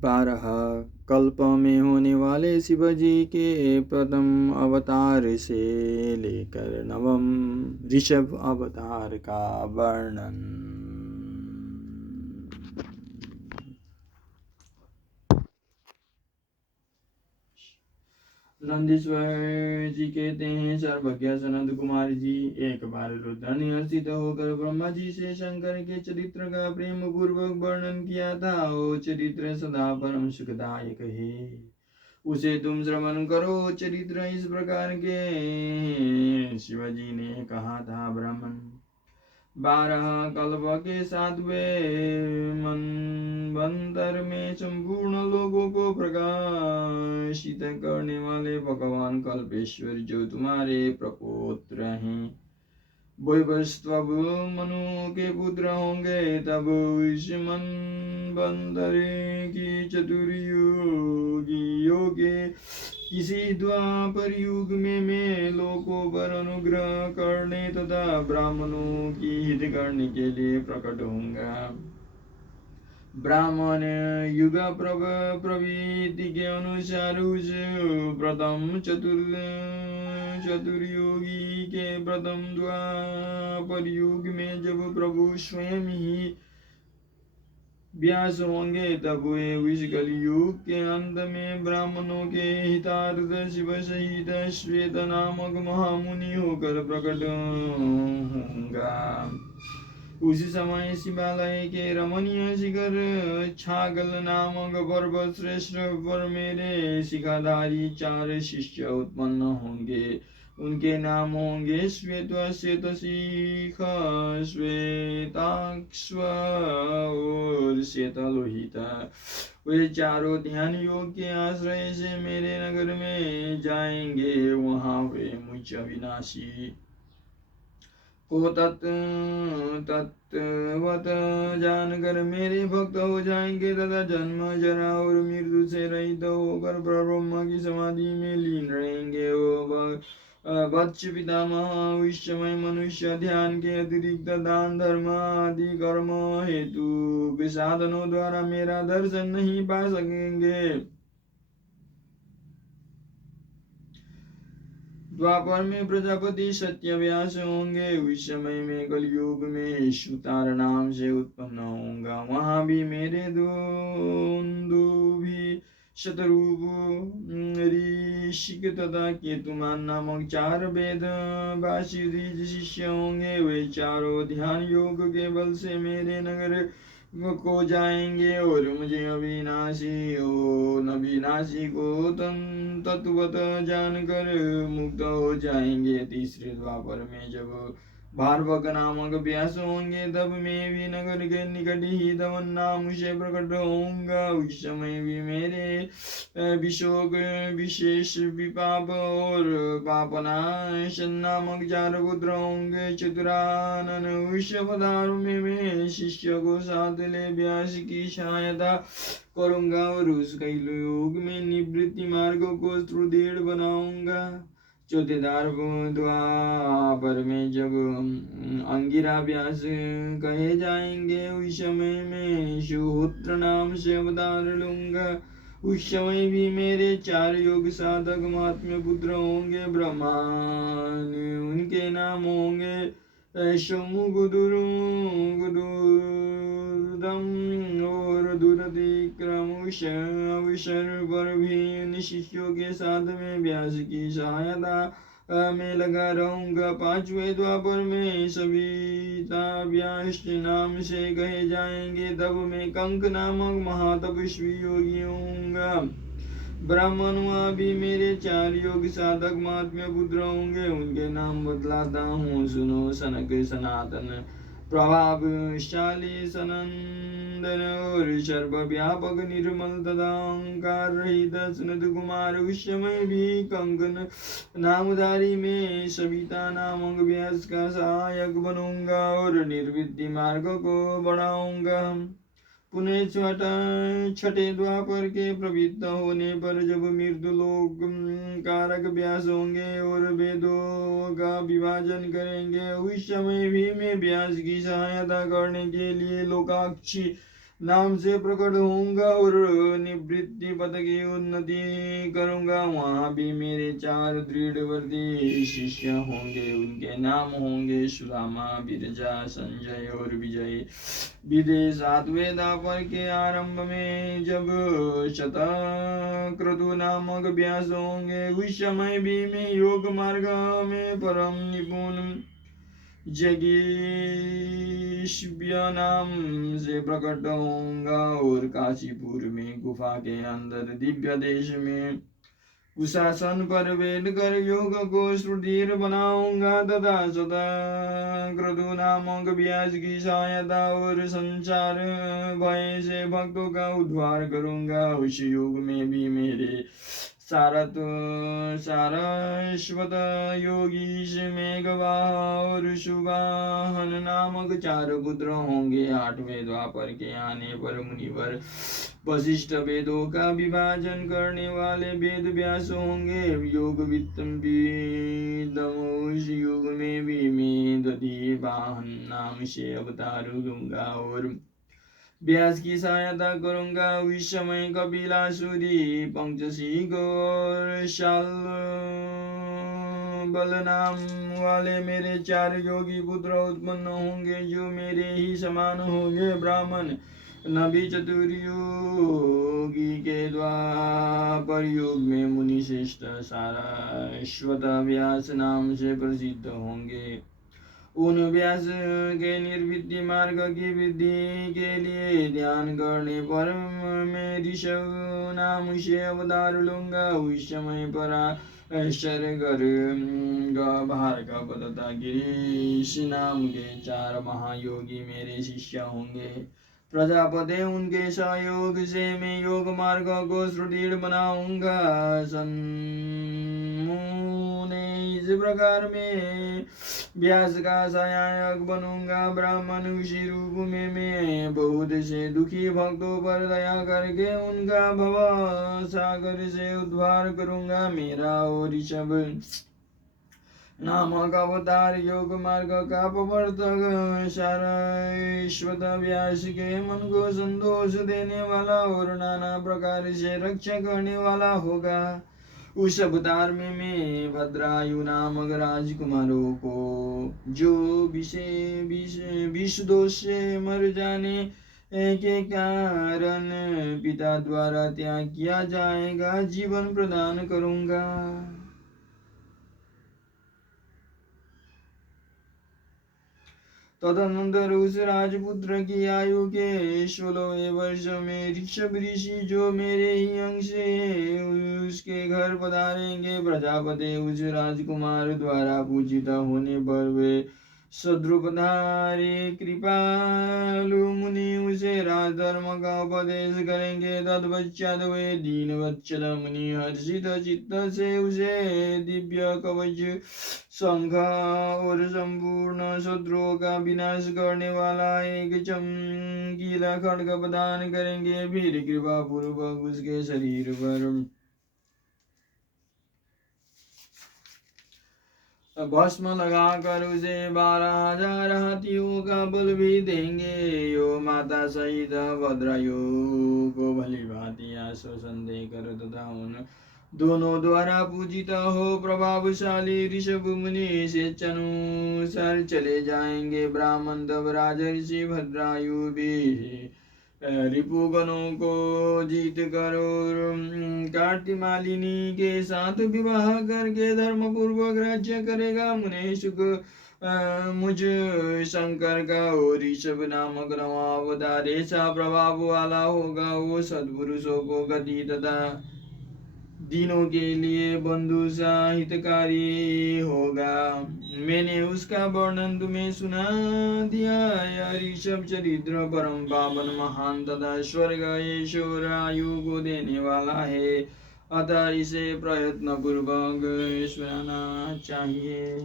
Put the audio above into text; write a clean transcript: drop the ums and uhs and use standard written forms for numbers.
12 कल्प में होने वाले शिव जी के प्रथम अवतार से लेकर नवम ऋषभ अवतार का वर्णन। नंदीश्वर जी कहते हैं, सर्वज्ञ सनत कुमार जी, एक बार रुद्र ने हर्षित होकर ब्रह्मा जी से शंकर के चरित्र का प्रेम पूर्वक वर्णन किया था। वो चरित्र सदा परम सुखदायक है, उसे तुम श्रवण करो। चरित्र इस प्रकार के शिवजी ने कहा था। ब्राह्मण 12 कल्प के 7वें मनवंतर में संपूर्ण लोगों को प्रकाशित करने वाले भगवान कल्पेश्वर जो तुम्हारे प्रपौत्र हैं, वैवस्वत मनु के पुत्र होंगे। तब इस मनवंतर की चतुर्युगियों के किसी द्वापर युग में मैं लोकों पर अनुग्रह करने तथा ब्राह्मणों की हित करने के लिए प्रकट होऊंगा। ब्राह्मण युग प्रवृत्ति के अनुसार उस प्रथम चतुर्युगी के प्रथम द्वापर युग में जब प्रभु स्वयं ही व्यास होंगे, तब वे इस कलयुग के अंत में ब्राह्मणों के हितार्थ शिव सहित श्वेत नामक महामुनि होकर प्रकट होगा। उस समय शिवालय के रमणीय शिखर छागल नामक पर्वत श्रेष्ठ पर मेरे शिखाधारी 4 शिष्य उत्पन्न होंगे। उनके नाम होंगे श्वेत, श्वेतशिख, श्वेताक्ष और श्वेतलोहित। वे चारों ध्यान योग के आश्रय से मेरे नगर में जाएंगे। वहां वे मुझ अविनाशी को तत्वत जानकर मेरे भक्त हो जाएंगे तथा जन्म जरा और मृत्यु से रहित होकर ब्रह्म की समाधि में लीन रहेंगे। वत्स पितामह, इस समय मनुष्य ध्यान के अतिरिक्त दान धर्म आदि कर्म हेतु साधनों द्वारा मेरा दर्शन नहीं पा सकेंगे। द्वापर में प्रजापति सत्यव्यास होंगे। उस समय में कलयुग में सुतार नाम से उत्पन्न होऊंगा। वहां भी मेरे भी शतरूप, ऋषिक तथा केतुमान नामक 4 वेद भाषी शिष्य होंगे। वे चारों ध्यान योग के बल से मेरे नगर को जाएंगे और मुझे अविनाशी को तत्वत जानकर मुक्त हो जाएंगे। तीसरे द्वापर में जब भारवक नामक व्यास होंगे, तब मैं भी नगर के निकट ही दमन नाम से प्रकट होऊंगा। उस समय भी मेरे विशोक, विशेष, विपाप और पापनाश नामक 4 पुत्र होंगे। चतुरानन उस अवतार में मैं शिष्य को साथ ले व्यास की सहायता करूंगा और उस कलयुग में निवृत्ति मार्ग को सुदृढ़ बनाऊंगा। चौथे द्वापर में जब अंगिरा व्यास कहे जाएंगे, उस समय में सुहोत्र नाम से अवतार लूंगा। उस समय भी मेरे 4 योग साधक महात्म्य पुत्र होंगे। ब्रह्मा उनके नाम होंगे शमु, गुदुर्दम और दुरतिक्रम। अवसर पर भी इन शिष्यों के साथ में व्यास की सहायता में लगा रहूंगा। 5वें द्वापर में सविता व्यास नाम से कहे जाएंगे। तब मैं कंक नामक महातपस्वी योगी होऊंगा। ब्राह्मण वहाँ भी मेरे 4 योग साधक महात्म्य पुत्र होंगे। उनके नाम बतलाता हूँ, सुनो। सनक, सनातन, प्रभावशाली, सनंदन और सर्वव्यापक, निर्मल तथा अहंकार रहित सनत कुमार। उस समय भी कंकन नामधारी में सविता नामक व्यास का सहायक बनूंगा और निर्वृत्ति मार्ग को बढ़ाऊंगा। पुनः 6ठे द्वापर के प्रवृत्त होने पर जब मृदुलोक कारक व्यास होंगे और वेदों का विभाजन करेंगे, उस समय भी मैं व्यास की सहायता करने के लिए लोकाक्षी नाम से प्रकट होऊंगा और निवृत्ति पद की उन्नति करूंगा। वहां भी मेरे 4 दृढ़वर्ती शिष्य होंगे। उनके नाम होंगे सुदामा, बिरजा, संजय और विजय। विदे 7वें दापर के आरंभ में जब शतक्रतु नामक व्यास होंगे, उस समय भी मैं योग मार्ग में परम निपुण जगीश्व्य नाम से प्रकट होऊंगा और काशीपुर में गुफा के अंदर दिव्य देश में कुशासन पर बैठ कर योग को सुदृढ़ बनाऊंगा तथा सदा क्रतु नामक व्यास की सहायता और संसार भय से भक्तों का उद्धार करूंगा। उस युग में भी मेरे सारस्वत योगीश, मेघवाह और सुबाहन नामक 4 पुत्र होंगे। 8वें द्वापर के आने पर मुनिवर वशिष्ठ वेदों का विभाजन करने वाले वेद व्यास होंगे। योग उस युग में भी मैं दधि वाहन नाम से अवतार लूंगा और व्यास की सहायता करूंगा। उस समय कपिलासुरी, पंचशील और शाल बल नाम वाले मेरे 4 योगी पुत्र उत्पन्न होंगे जो मेरे ही समान होंगे। ब्राह्मण नबी चतुर्युगी के द्वापर युग में मुनि श्रेष्ठ सारस्वत व्यास नाम से प्रसिद्ध होंगे। उन व्यास के निर्वृत्ति मार्ग की वृद्धि के लिए ध्यान करने पर मैं ऋषभ नाम से अवतार लूंगा। उस समय पर शरगर, भार्गव तथा गिरीश नाम के 4 महायोगी मेरे शिष्य होंगे। प्रजापति उनके सहयोग से मैं योग मार्ग को सुदृढ़ बनाऊंगा। इस प्रकार में व्यास का सहायक बनूंगा। ब्राह्मण उसी रूप में मैं बहुत से दुखी भक्तों पर दया करके उनका भव सागर से उद्धार करूंगा। मेरा और ऋषभ नामक अवतार योग मार्ग का प्रवर्तक सारस्वत व्यास के मन को संतोष देने वाला और नाना प्रकार से रक्षा करने वाला होगा। उस अवतार में मैं भद्रायु नामक राजकुमारों को जो विष दोष से मर जाने के कारण पिता द्वारा त्याग किया जाएगा जीवन प्रदान करूंगा। तदनंतर उस राजपुत्र की आयु के 16वें वर्ष में ऋषभ ऋषि जो मेरे ही अंश है उसके घर पधारेंगे। प्रजापति उस राजकुमार द्वारा पूजित होने पर वे सद्रुपधारी कृपालु मुनि उसे राजधर्म का उपदेश करेंगे। तत्पश्चात वे दीनवत्सल मुनि हर्षित चित्त से उसे दिव्य कवच, शंख और संपूर्ण शत्रुओं का विनाश करने वाला एक चमकीला खड्ग प्रदान करेंगे। फिर कृपा पूर्वक उसके शरीर पर भस्म लगाकर उसे 12,000 हाथियों का बल भी देंगे। यो माता सहित भद्रायु को भली भांति आश्वासन देकर तथा उन दोनों द्वारा पूजित हो प्रभावशाली ऋषभ मुनि स्वेच्छानुसार चले जाएंगे। ब्राह्मण तब राजर्षि भद्रायु भी रिपुगणों को जीत कर और कार्तिमालिनी के साथ विवाह करके धर्म पूर्वक राज्य करेगा। मुने सुख मुझ शंकर का और ऋषभ नामक नवा अवतार ऐसा प्रभाव वाला होगा। वो सद्पुरुषों को गति तथा दिनों के लिए बंधु सा हितकारी होगा। मैंने उसका वर्णन तुम्हें सुना दिया। यह ऋषभ चरित्र परम पावन महान तथा स्वर्ग ऐश्वर आयु को देने वाला है, अतः इसे प्रयत्न पूर्वक सुनाना चाहिए।